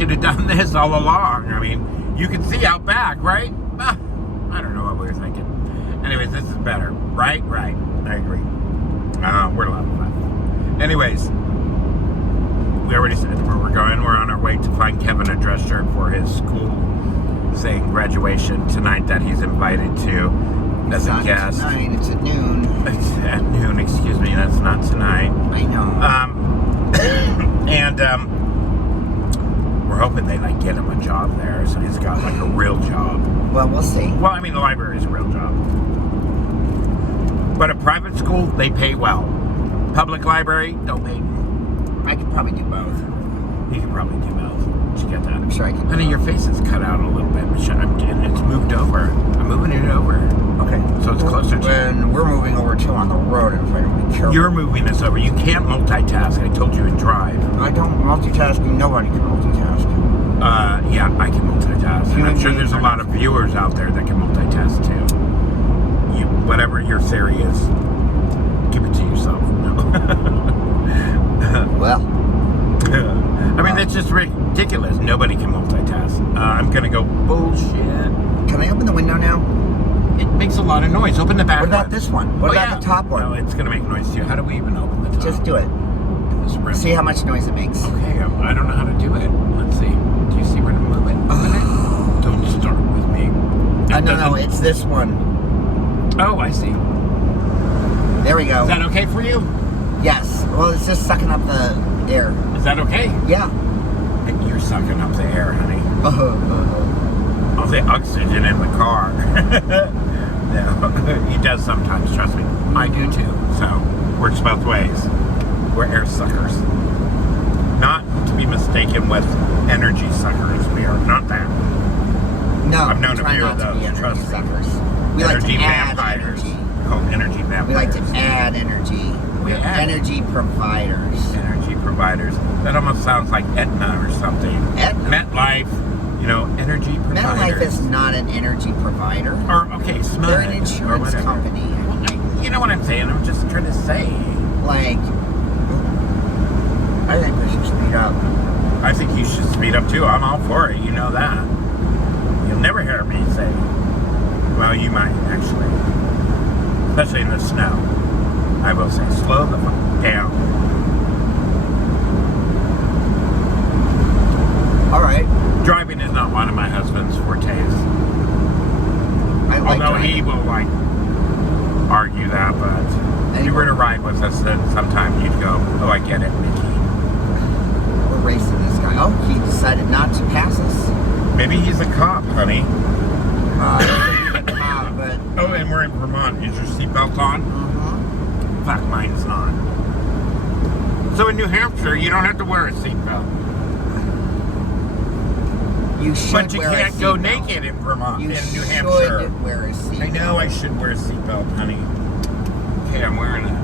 should have done this all along. I mean, you can see out back, right? I don't know what we were thinking. Anyways, this is better. Right. I agree. We're level 5. Anyways, we already said where we're going. We're on our way to find Kevin a dress shirt for his school saying graduation tonight that he's invited to as a guest. It's not tonight, it's at noon. It's at noon, excuse me, that's not tonight. I know. And we're hoping they like get him a job there, so he's got like a real job. Well, we'll see. Well, I mean, the library is a real job. But a private school, they pay well. Public library, don't pay. I could probably do both. You can probably do both. Did you get that? I'm sure I can. Honey, your face is cut out a little bit. It's moved over. I'm moving it over. Okay. So it's closer to you. When we're moving over to on the road, if I don't be careful. You're moving this over. You can't multitask. I told you in drive. I don't multitask. Nobody can multitask. Yeah, I can multitask. And I'm sure there's a lot of viewers out there that can multitask too. Whatever your theory is, keep it to yourself. Well. I mean, that's just ridiculous. Nobody can multitask. I'm going to go bullshit. Can I open the window now? It makes a lot of noise. Open the back What about one. this one? What about the top one? No, it's going to make noise too. How do we even open the top? Just do it. See how much noise it makes. Okay, I don't know how to do it. Let's see. Do you see where I'm moving? Don't start with me. No, it's this one. Oh, I see. There we go. Is that okay for you? Yes. Well, it's just sucking up the air. Is that okay? Yeah. You're sucking up the air, honey. All the oxygen in the car. No, he does sometimes, trust me. I do too. So, works both ways. We're air suckers. Not to be mistaken with energy suckers. We are not that. No, I've known a try few not of to those, be energy trust me. suckers. We Energy like to add vampires. energy. Called energy vampires. We like to add energy. We add energy providers. Energy providers. That almost sounds like Aetna or something. Aetna? MetLife, energy providers. MetLife is not an energy provider. Or, okay, SMUD. They're an insurance company. Well, you know what I'm saying? I'm just trying to say. Like, I think we should speed up. I think you should speed up too. I'm all for it. You know that. You'll never hear me say. Well, you might actually. Especially in the snow. I will say, slow the fuck down. All right. Driving is not one of my husband's fortes. I like Although driving. he will argue that, but if you were to ride with us, then sometime you'd go, oh, I get it, Mickey. We're racing this guy. Oh, he decided not to pass us. Maybe he's a cop, honey. But Oh, and we're in Vermont. Is your seatbelt on? Fuck, mine's not. So in New Hampshire, you don't have to wear a seatbelt. You should But you wear can't a go seatbelt. naked in Vermont, You in New should Hampshire. wear a seatbelt. I know I should wear a seatbelt, honey. Okay, I'm wearing it.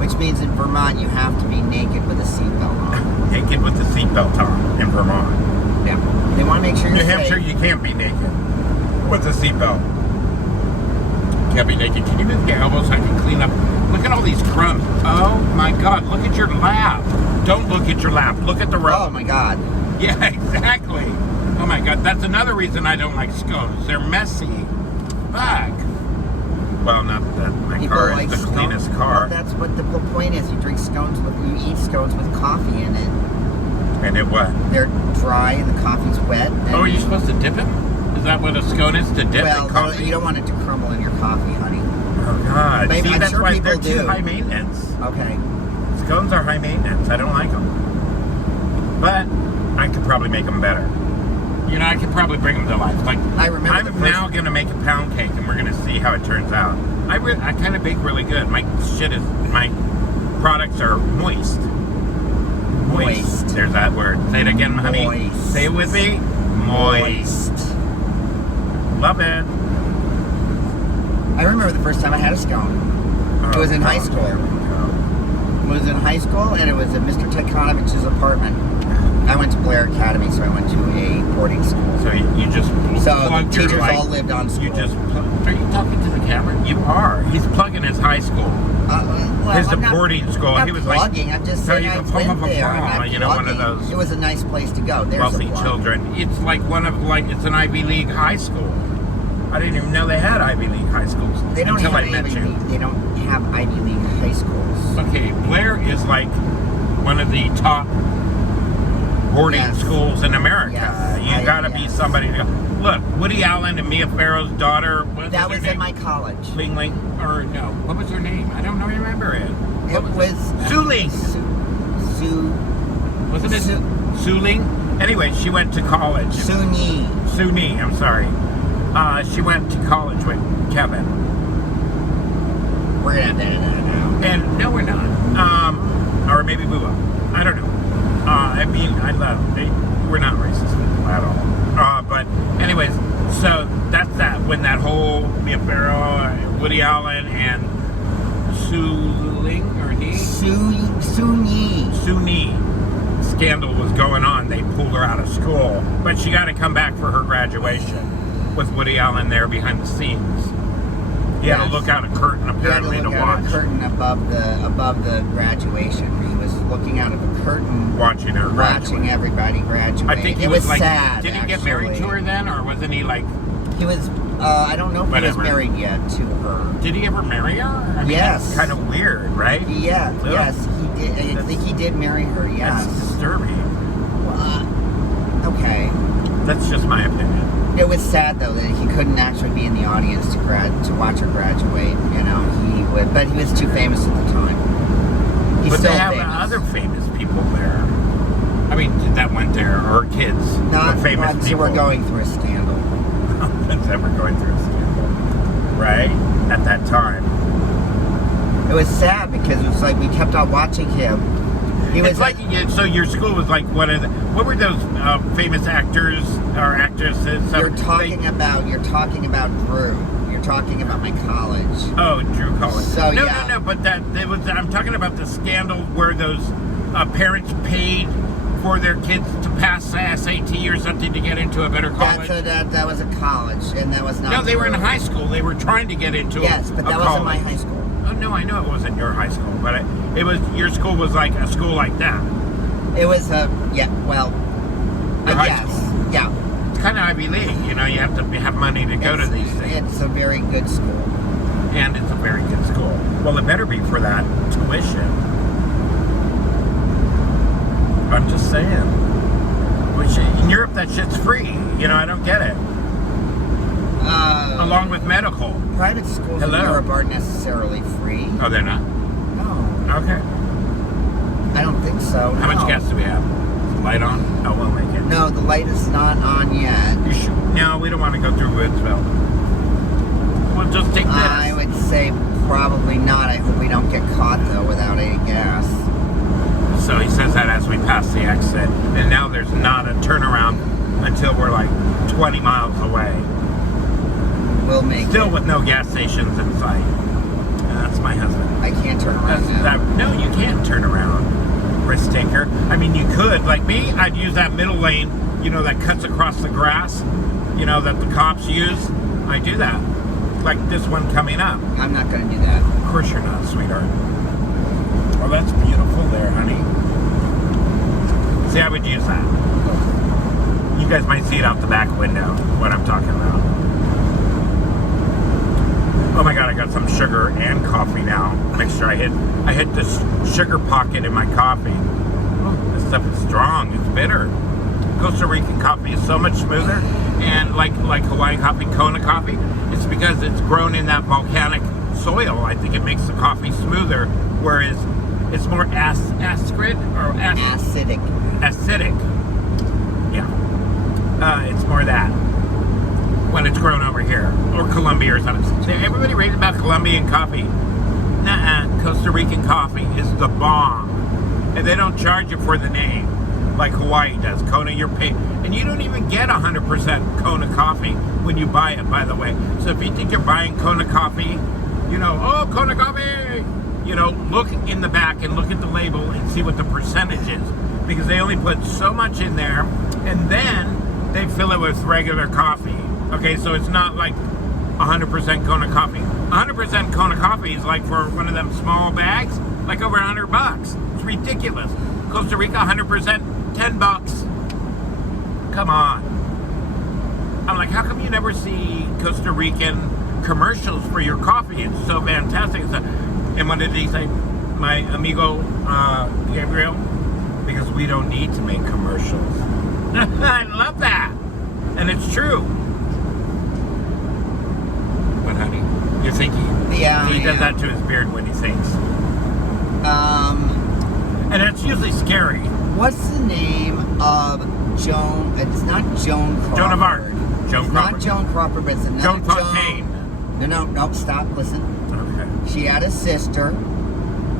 Which means in Vermont, you have to be naked with a seatbelt on. Naked with the seatbelt on in Vermont. Yeah. They want to make sure you're New Hampshire, safe. you can't be naked with a seatbelt. Can't be naked. Can you move your elbows so I can clean up? Look at all these crumbs. Oh my God! Look at your lap. Don't look at your lap. Look at the road. Oh my God. Yeah, exactly. Oh my God! That's another reason I don't like scones. They're messy. Fuck. Well, not that my People car like is the scones. cleanest car. Well, that's what the whole point is. You eat scones with coffee in it. And it what? They're dry and the coffee's wet. And Oh, are you supposed to dip it? Is that what a scone is, to dip well, in coffee? you don't want it to crumble in your coffee, honey. Oh God! Maybe, See, I'm that's sure why people they're too do. high maintenance. Okay. Scones are high maintenance. I don't like them. But I could probably make them better. I could probably bring them to life. Like, I remember I'm the first- now going to make a pound cake, and we're going to see how it turns out. I kind of bake really good. My products are moist. Moist. There's that word. Say it again, honey. Moist. Say it with me. Moist. Love it. I remember the first time I had a scone. It was in high school. It was in high school, and it was at Mr. Tekanovich's apartment. I went to Blair Academy, so I went to a boarding school. So you just So the plugged your, teachers like, all lived on school. You just are you talking to the camera? You are. He's plugging his high school. Well, His I'm not- boarding school. I'm not He was plugging. like, I'm just so saying you I can went there. I'm not you know, one of plugging. those It was a nice place to go. There's wealthy a plug. children. It's like one of it's an Ivy League high school. I didn't even know they had Ivy League high schools They don't until have I met Ivy you. League. They don't have Ivy League high schools. Okay, Blair is like one of the top boarding Yes. schools in America. Yes. You gotta be Yes. somebody to go. Look, Woody Allen and Mia Farrow's daughter. That was in my college. Ling Ling, or no? What was her name? I don't remember it. It was Su Ling. Sue. Wasn't it Su Ling? Anyway, she went to college. Sunyi. Suni, I'm sorry. She went to college with Kevin. We're gonna edit that now. And no, we're not. Or maybe we will. I don't know. I mean, I love. We're not racist at all. But anyways, so that's that. When that whole Mia Farrow, Woody Allen, and Suni scandal was going on, they pulled her out of school. But she got to come back for her graduation with Woody Allen there behind the scenes. He had to look out a curtain apparently to watch. A curtain above the graduation. He was looking out of a curtain, watching her graduate. watching everybody graduate. I think it was like, sad. Did he get married to her then, or wasn't he like? He was. I don't know if Whatever. he was married yet to her. Did he ever marry her? I mean, Yes. That's kind of weird, right? Yeah. Ugh. Yes, he did. I think he did marry her. Yes. That's disturbing. Okay. That's just my opinion. It was sad though that he couldn't actually be in the audience to watch her graduate. You know, he would, but he was too famous at the time. He's But still they have famous. other famous people there. I mean, that went there, or kids, Not but famous once people. we're going through a scandal. That's ever going through a scandal, right? At that time, It was sad because it was like we kept on watching him. He was it's like so. Your school was like one of the. What were those famous actors or actresses? You're talking about Drew. You're talking about my college. Oh, Drew Collins. So, no, yeah. no, but I'm talking about the scandal where those parents paid for their kids to pass the SAT or something to get into a better college. That was a college, and that was not. No, they were in Drew. high school. They were trying to get into Yes, but that a wasn't my college. high school. Oh, no, I know it wasn't your high school, but it was. Your school was like a school like that. It was yeah. Well, Your high yes, school. yeah. It's kind of Ivy League. You know, you have to have money to go to these things, It's a very good school. and it's a very good school. Well, it better be for that tuition. I'm just saying. Which in Europe, that shit's free. You know, I don't get it. Along with medical. Private schools Hello? in Europe aren't necessarily free. Oh, they're not? No, Okay. I don't think so. How much gas do we have? Is the light on? Oh, we'll make it. No, the light is not on yet. You should, no, we don't want to go through Woodsville. We'll just take this. I would say probably not. I hope we don't get caught though without any gas. So he says that as we pass the exit. And now there's not a turnaround until we're like 20 miles away. We'll make Still it. with no gas stations in sight. And that's my husband. I can't turn around now. No, you can't turn around, risk taker. I mean, you could. Like me, I'd use that middle lane, you know, that cuts across the grass, you know, that the cops use. I do that. Like this one coming up. I'm not going to do that. Of course you're not, sweetheart. Oh, that's beautiful there, honey. See, I would use that. You guys might see it out the back window, what I'm talking about. Oh my God, I got some sugar and coffee now. Make sure I hit the sugar pocket in my coffee. Oh, this stuff is strong. It's bitter. Costa Rican coffee is so much smoother, and like Hawaiian coffee, Kona coffee, it's because it's grown in that volcanic soil. I think it makes the coffee smoother, whereas it's more acid or Acidic. acidic. Yeah, it's more that when it's grown over here or Colombia or something. See, everybody raves about Colombian coffee. Nuh-uh. Costa Rican coffee is the bomb, and they don't charge you for the name like Hawaii does. Kona, you're paying, and you don't even get 100% Kona coffee when you buy it, by the way. So if you think you're buying Kona coffee, you know, oh, Kona coffee, you know, look in the back and look at the label and see what the percentage is, because they only put so much in there, and then they fill it with regular coffee. Okay, so it's not like 100% Kona coffee. 100% Kona coffee is like for one of them small bags, like over $100. It's ridiculous. Costa Rica, 100%, $10. Come on. I'm like, how come you never see Costa Rican commercials for your coffee? It's so fantastic. And what did he say? My amigo Gabriel? Because we don't need to make commercials. I love that. And it's true. What, honey? You're thinking? Yeah. He does that to his beard when he sings. And it's usually scary. What's the name of Joan? It's not Joan Crawford. Joan of Arc. Joan It's Crawford. not Joan Crawford, but it's another Joan Fontaine. No, stop, listen. Okay. She had a sister,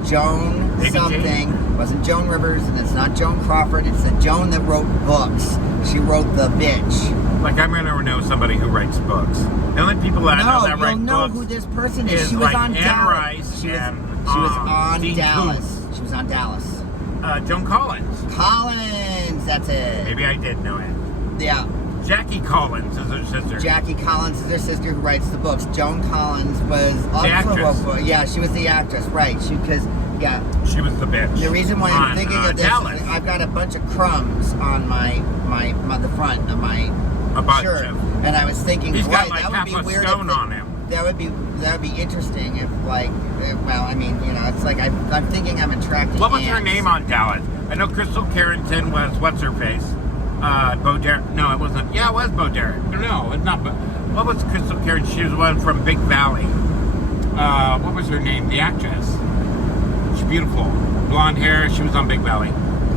Joan Maybe something. Jane. It wasn't Joan Rivers, and it's not Joan Crawford. It's the Joan that wrote books. She wrote The Bitch. Like, I'm going to know somebody who writes books. The only people that I know that write you'll know books who this person is. is She was like on Anne Dallas. Rice She was and, on Dean Dallas. She was on Dallas. Joan Collins. Collins, that's it. Maybe I did know it. Yeah. Jackie Collins is her sister. Jackie Collins is her sister who writes the books. Joan Collins was also actress. Yeah, she was the actress, right? She She was the bitch. The reason why I'm thinking of this Dallas. is I've got a bunch of crumbs on the front of my A bunch shirt, of. and I was thinking, He's got boy, like that half would be a weird. stone on him. That would be interesting if well, I mean, it's like I'm thinking I'm attracting. What was her ants. name on Dallas? I know Crystal Carrington was what's her face? Bo Derek. No, it wasn't. Yeah, it was Bo Derek. No, it's not. What was Crystal Carrington? She was one from Big Valley. What was her name? The actress. She's beautiful, blonde hair. She was on Big Valley.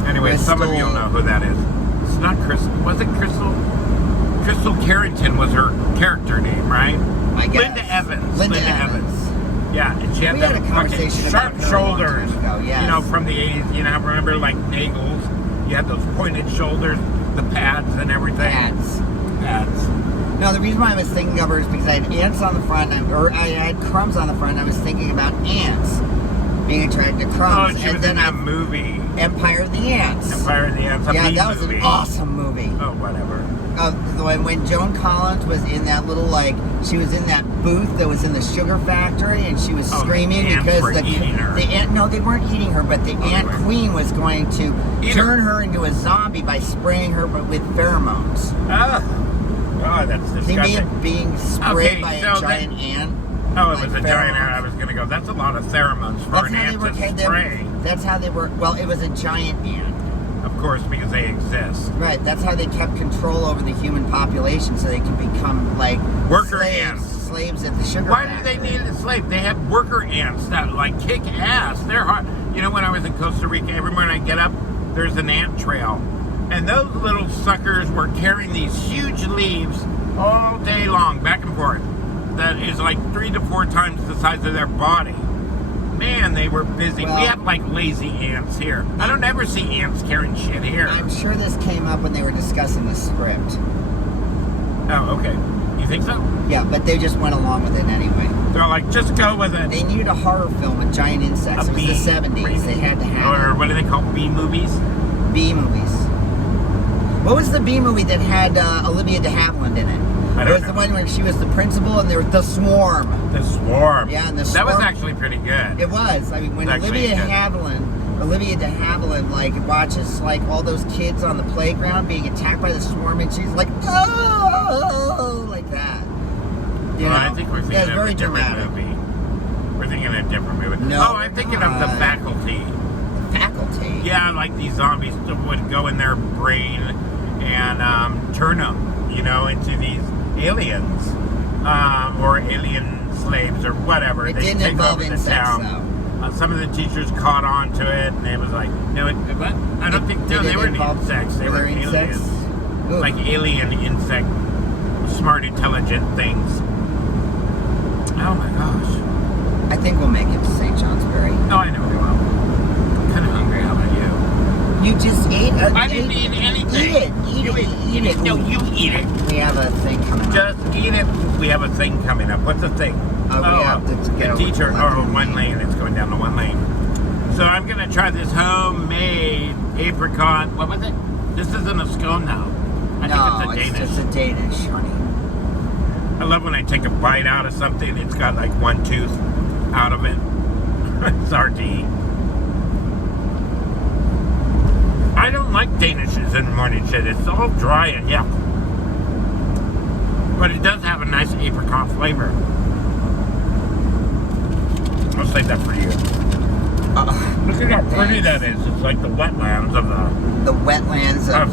Anyway, some of you'll know who that is. It's not Crystal. Was it Crystal? Crystal Carrington was her character name, right? I guess. Linda Evans. Linda Evans. Yeah, and she had We them had a fucking conversation sharp about her a long shoulders. time ago, yes. You know, from the 80s. You know, remember like Nagels? You had those pointed shoulders, the pads and everything. Pads. No, the reason why I was thinking of her is because I had ants on the front, or I had crumbs on the front. And I was thinking about ants being attracted to crumbs. Oh, she and was then in that movie. Empire of the Ants. Empire of the Ants. Yeah, that was movie. an awesome movie. Oh, whatever. When Joan Collins was in that little, she was in that booth that was in the sugar factory, and she was screaming because no, they weren't eating her, but the ant queen was going to turn her into a zombie by spraying her with pheromones. Oh, that's disgusting. Being sprayed by a giant ant. Oh, it was a giant ant. I was going to go, that's a lot of pheromones for an ant to spray. That's how they were. Well, it was a giant ant. Of course, because they exist. Right, that's how they kept control over the human population, so they could become worker ants. Slaves at the sugar Why factory. do they need a slave? They have worker ants that kick ass. They're hard. You know, when I was in Costa Rica, every morning I get up, there's an ant trail, and those little suckers were carrying these huge leaves all day long, back and forth. That is 3 to 4 times the size of their body. Man, they were busy. Well, we have lazy ants here. I don't ever see ants carrying shit here. I'm sure this came up when they were discussing the script. Oh, okay. You think so? Yeah, but they just went along with it anyway. They're like, just go with it. They needed a horror film with giant insects. It was the 70s. They had to have Or what do they call B movies? B movies. What was the B movie that had Olivia de Havilland in it? I don't know. It was the one where she was the principal and there was The Swarm. The Swarm. Yeah, and The That was Swarm. actually pretty good. It was. I mean, when Actually, Olivia de Havilland watches all those kids on the playground being attacked by the swarm, and she's like, oh, like that. You know? I think we're thinking of very a different dramatic. movie. We're thinking of a different movie. No, I'm thinking of The Faculty. Faculty. Yeah, these zombies would go in their brain and turn them, into these aliens or alien slaves or whatever. It They didn't take involve over the insects, town. though. Some of the teachers caught on to it, and it was like, no, what? I don't think, no, they weren't insects. They were aliens. Ooh. Like alien insect, smart, intelligent things. Oh my gosh. I think we'll make it to St. Johnsbury. Oh, I know we will. I'm kind of hungry. How about you? You just ate. I didn't eat anything. Eat it. No, you eat it. We have a thing coming up. Just eat it. We have a thing coming up. What's the thing? We have to get the teacher. over One lane. It's going down to one lane. So I'm going to try this homemade apricot. What was it? This isn't a scone now. I think it's a Danish. It's just a Danish, honey. I love when I take a bite out of something, it's got like one tooth out of it. It's hard to eat. I don't like Danishes in the morning shit. It's all dry and yuck. But it does have a nice apricot flavor. I'll save that for you. Look at how pretty that is. It's like the wetlands of the wetlands of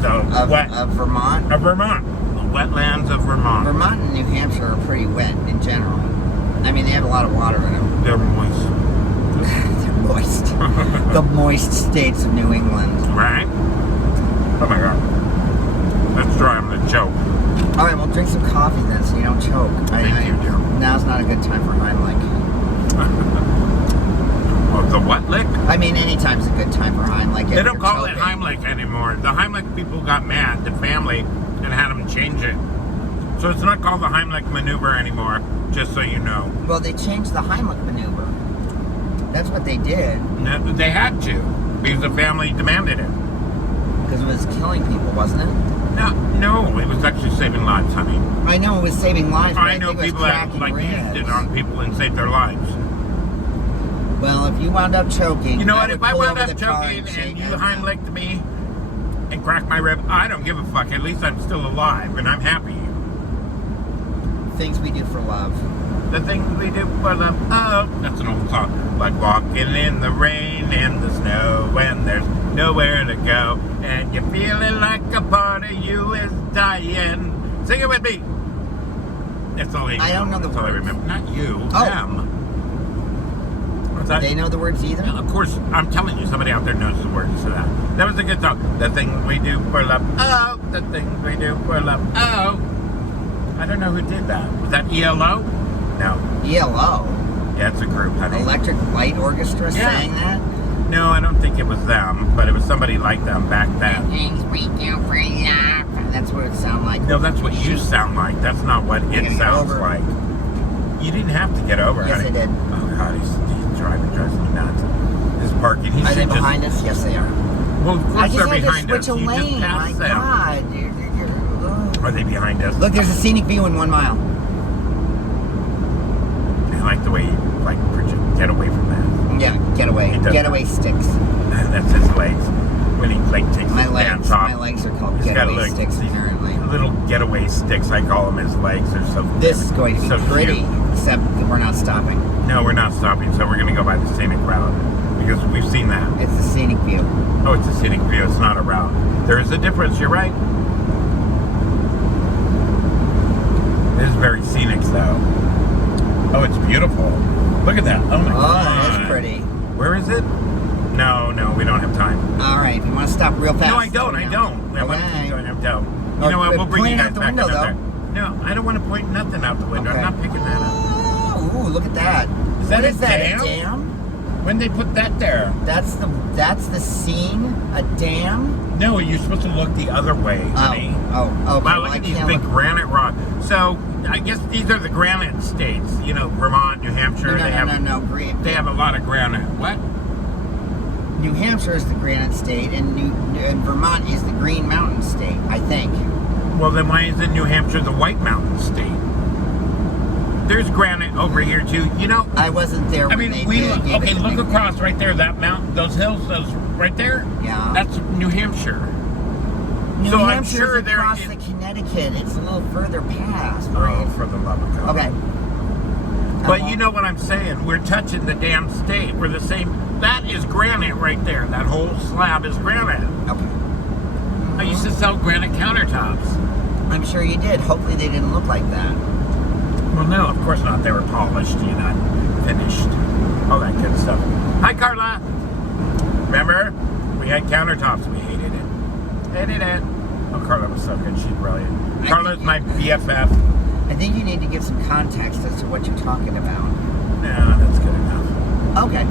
Vermont. Of Vermont. The wetlands of Vermont. Vermont and New Hampshire are pretty wet in general. I mean, they have a lot of water in them. They're moist. They're moist. The moist states of New England. Right? Oh my god. That's dry. I'm gonna choke. All right, well, drink some coffee then, so you don't choke. Thank you, dear. Now's not a good time for Heimlich. Oh, the what lick? I mean, anytime's a good time for Heimlich. They don't call it Heimlich anymore. The Heimlich people got mad, the family, and had them change it. So it's not called the Heimlich maneuver anymore, just so you know. Well, they changed the Heimlich maneuver. That's what they did. No, they had to, because the family demanded it. Because it was killing people, wasn't it? No, it was actually saving lives, honey. I know it was saving lives, but I know people that used it on people and saved their lives. Well, if you wound up choking... You know what, if I wound up choking and you Heimlicked me and cracked my rib, I don't give a fuck. At least I'm still alive and I'm happy. Things we do for love. The things we do for love. Oh, that's an old song. Like walking in the rain and the snow when there's nowhere to go. And you're feeling like a part of you is dying. Sing it with me. That's all I know. I don't know the words. All I remember. Not you, them. They know the words either? Yeah, of course, I'm telling you, somebody out there knows the words to that. That was a good song. The things we do for love. Oh, the things we do for love. Oh. I don't know who did that. Was that ELO? No. ELO? Yeah, it's a group, honey. Electric Light Orchestra sang that? No, I don't think it was them, but it was somebody like them back then. The things we do for love. That's what it sounded like. No, that's what you sound like. That's not what it sounds like. You didn't have to get over, yes, honey. I did. Oh, God, he's driving, drives me nuts. This parking. Are they behind us? Yes, they are. Well, of course they're behind us. You just switch a lane. My God. Are they behind us? Look, there's a scenic view in 1 mile. I like the way you get away from that. Yeah, get away. Getaway sticks. That's his legs. When he takes his pants off. My legs are called getaway sticks, apparently. Little getaway sticks, I call them. His legs are so. This is going to be pretty, except that we're not stopping. No, we're not stopping, so we're going to go by the scenic route because we've seen that. It's a scenic view. Oh, it's a scenic view. It's not a route. There is a difference. You're right. It is very scenic, though. Oh, it's beautiful. Look at that. Oh, my God. Oh, that is pretty. Where is it? No, we don't have time. All right, if you want to stop real fast. No, I don't. I don't. I want to keep going. I don't. You know what? We'll bring you guys back another. No, I don't want to point nothing out the window. Okay. I'm not picking that up. Ooh, look at that. Is that a dam? When they put that there? That's the scene? A dam? No, you're supposed to look the other way, honey. Oh, okay. Wow, look at these big granite rocks. So, I guess these are the granite states. You know, Vermont, New Hampshire. No. They have a lot of granite. What? New Hampshire is the granite state, and Vermont is the Green Mountain state, I think. Well, then why isn't New Hampshire the White Mountain state? There's granite over here too. You know, I wasn't there. Okay, look across right there. That mountain, those hills, those right there. Yeah. That's New Hampshire. New Hampshire is across the Connecticut. It's a little further past. Right? Oh, for the love of God. Okay. But you know what I'm saying? We're touching the damn state. We're the same. That is granite right there. That whole slab is granite. Okay. I used to sell granite countertops. I'm sure you did. Hopefully they didn't look like that. Well, no, of course not. They were polished, finished. All that good stuff. Hi, Carla. Remember? We had countertops. We hated it. Hated it. Oh, Carla was so good. She's brilliant. Carla's my BFF. I think you need to give some context as to what you're talking about. No, that's good enough. Okay.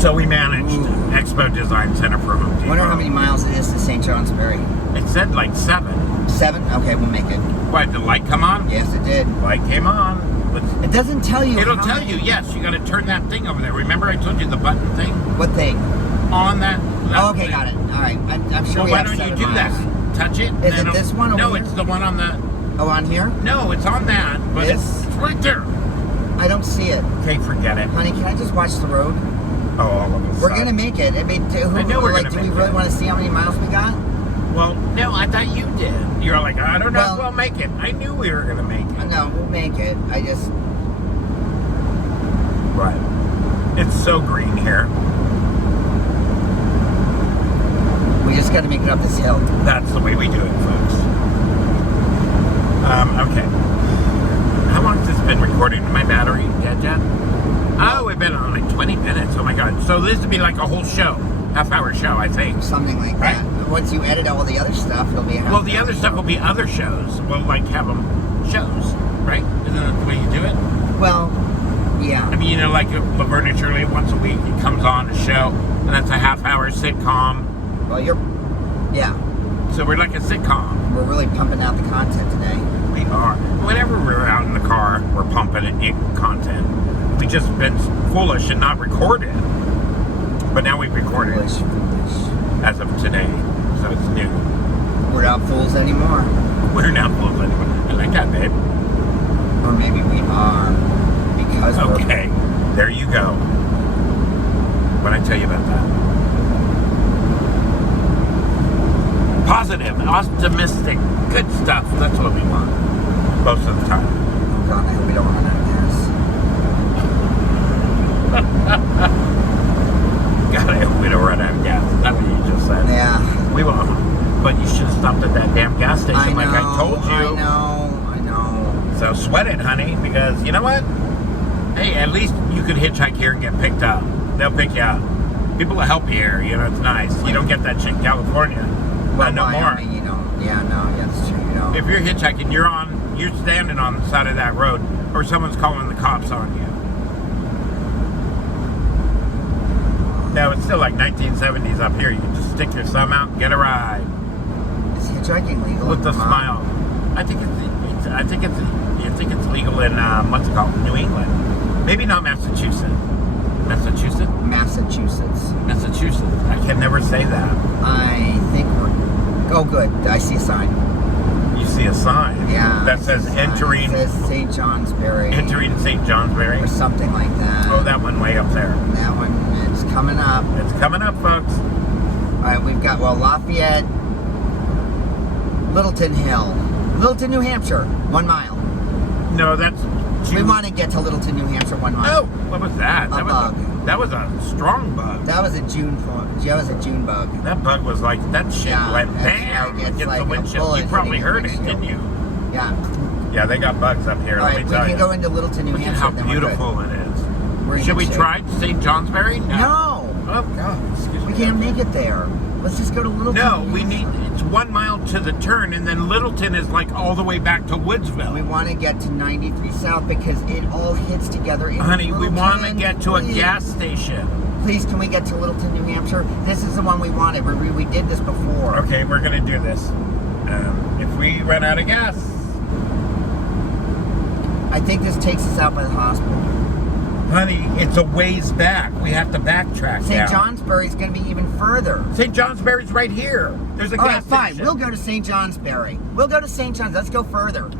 So we managed Expo Design Center for Home Depot. I wonder how many miles it is to St. Johnsbury. It said like 7. 7? Okay, we'll make it. What, did the light come on? Yes, it did. Light came on. It doesn't tell you. It'll tell you, yes. You got to turn that thing over there. Remember I told you the button thing? What thing? On that Oh, okay, got it. All right. I'm sure we why have don't you 7 do miles. that? Touch it. Is it this one over No, here? it's the one on the... Oh, on here? No, it's on that, but This? it's right there. I don't see it. Okay, forget it. Honey, can I just watch the road? Oh, all of us. We're going to make it. I mean, I know we're gonna do we make really it. want to see how many miles we got? Well, no, I thought you did. You were like, I don't know Well, if we'll make it. I knew we were going to make it. No, we'll make it. I just... Right. It's so green here. We just got to make it up this hill. That's the way we do it, folks. Okay. How long has this been recording in my battery, Dad? Oh, we've been on like 20 minutes. Oh my God. So this would be like a whole show. Half-hour show, I think. Something like Right. that. Once you edit all the other stuff, it'll be a half Well, the hour other stuff show. will be other shows. We'll like have them shows, right? Isn't that the way you do it? Well, yeah. I mean, like Laverne and Shirley once a week, it comes on a show, and that's a half-hour sitcom. Well, yeah. So we're like a sitcom. We're really pumping out the content today. We are. Whenever we're out in the car, we're pumping in content. We just been foolish and not recorded. But now we've recorded Foolish. as of today, so it's new. We're not fools anymore. We're not fools anymore. I like that, babe. Or maybe we are. Because Okay, there you go. What did I tell you about that? Positive, optimistic, good stuff. That's what we want most of the time. Oh God, I hope we don't run out of gas. God, I hope we don't run out of gas. Is that what you just said? Yeah. We won't. But you should have stopped at that damn gas station I know, like I told you. I know. So sweat it, honey, because you know what? Hey, at least you could hitchhike here and get picked up. They'll pick you up. People will help you here. You know, it's nice. You don't get that shit in California. Well, no more. Wyoming, you don't. Yeah, no, that's true. You don't. If you're hitchhiking, you're standing on the side of that road, or someone's calling the cops on you. No, it's still like 1970s up here. You can just stick your thumb out and get a ride Is hitchhiking legal? with in a Vermont? smile. I think it's legal in what's it called, New England. Maybe not Massachusetts. Massachusetts. I can never say that. I think we're... Oh, good. I see a sign. You see a sign. Yeah. That says entering. It says St. Johnsbury. Entering St. Johnsbury. Or something like that. Oh, that one way up there. That one, it's coming up. It's coming up, folks. All right, we've got, Lafayette, Littleton Hill. Littleton, New Hampshire, 1 mile. No, that's... We want to get to Littleton, New Hampshire, 1 mile. Oh, what was that? That was a strong bug. That was a June bug. That bug was like, that shit Yeah, went it's bam like- it's against like the a windshield. bullet You probably hitting the heard it, windshield. didn't you? Yeah. Yeah, they got bugs up here, All let right, me we tell can you. go into Littleton, New Look at Hampshire. how then we're good. beautiful it is. We're in Should good we shape. try St. Johnsbury? No. Oh, God. Excuse me. We can't make it there. Let's just go to Littleton. No, New we need, Hampshire. it's 1 mile to the turn, and then Littleton is like all the way back to Woodsville. We want to get to 93 South because it all hits together in Honey, we Littleton. want to get to a Please. gas station. Please, can we get to Littleton, New Hampshire? This is the one we wanted. We did this before. Okay, we're going to do this. If we run out of gas. I think this takes us out by the hospital. Honey, it's a ways back. We have to backtrack St. now. Johnsbury's going to be even further. St. Johnsbury's right here. There's a All gas right, fine. station. We'll go to St. Johnsbury. We'll go to St. John's. Let's go further.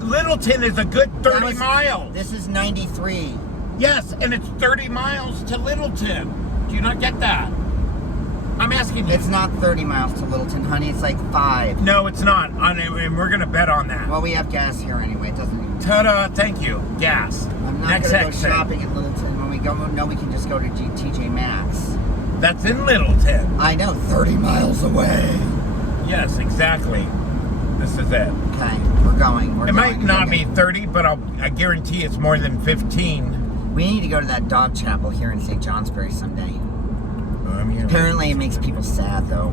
Littleton is a good 30 That was- miles. This is 93. Yes, and it's 30 miles to Littleton. Do you not get that? I'm asking you. It's not 30 miles to Littleton, honey. It's like 5. No, it's not. And we're going to bet on that. Well, we have gas here anyway. It doesn't even... Ta-da, thank you. Gas. I'm not Next going to go exit. shopping at Littleton. When we go, no, we can just go to TJ Maxx. That's in Littleton. I know, 30 miles away. Yes, exactly. This is it. Okay, we're going. It might not be 30, but I guarantee it's more than 15. We need to go to that dog chapel here in St. Johnsbury someday. Apparently it makes people sad, though.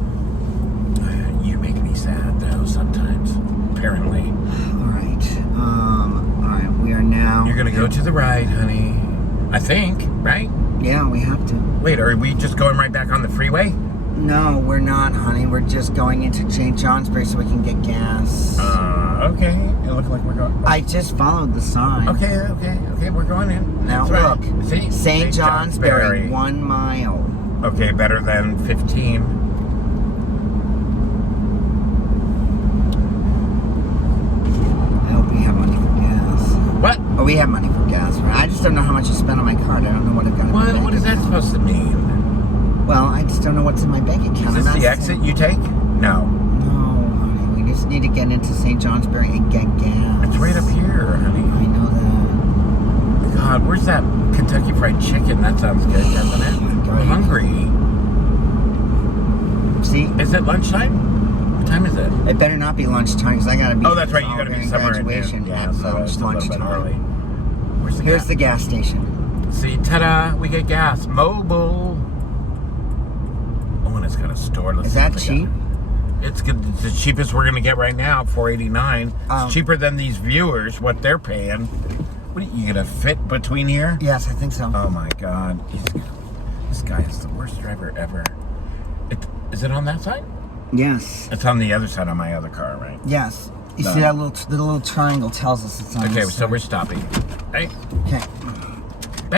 You make me sad, though, sometimes. Apparently. All right, we are now... You're going to go to the right, honey. I think, right? Yeah, we have to. Wait, are we just going right back on the freeway? No, we're not, honey. We're just going into St. Johnsbury so we can get gas. Okay. It looks like we're going... I just followed the sign. Okay, we're going in. Now That's look. right. See? St. Johnsbury, 1 mile. Okay, better than 15. I hope we have money for gas. What? Oh, we have money for gas. Right? I just don't know how much I spent on my card. I don't know what I've got in my bank What is that account. supposed to mean? Well, I just don't know what's in my bank account. Is this the exit you take? No. No, honey. We just need to get into St. Johnsbury and get gas. It's right up here, honey. I know that. God, where's that Kentucky Fried Chicken? That sounds good, doesn't it? I'm hungry. See? Is it lunchtime? What time is it? It better not be lunchtime because I gotta be. Oh, that's right. You gotta be somewhere in graduation. Yeah, at so it's a little bit early. lunchtime. Where's the Here's gas? the gas station. See, ta-da! We get gas. Mobile. Oh, and it's got a store. Let's Is see that what they cheap? got. It's good. It's the cheapest we're gonna get right now. $4.89. It's cheaper than these viewers. What they're paying. What are you gonna fit between here? Yes, I think so. Oh my God! This guy is the worst driver ever. Is it on that side? Yes. It's on the other side of my other car, right? Yes. You No. see that the little triangle tells us it's on Okay, this so side. we're stopping. Right? Okay.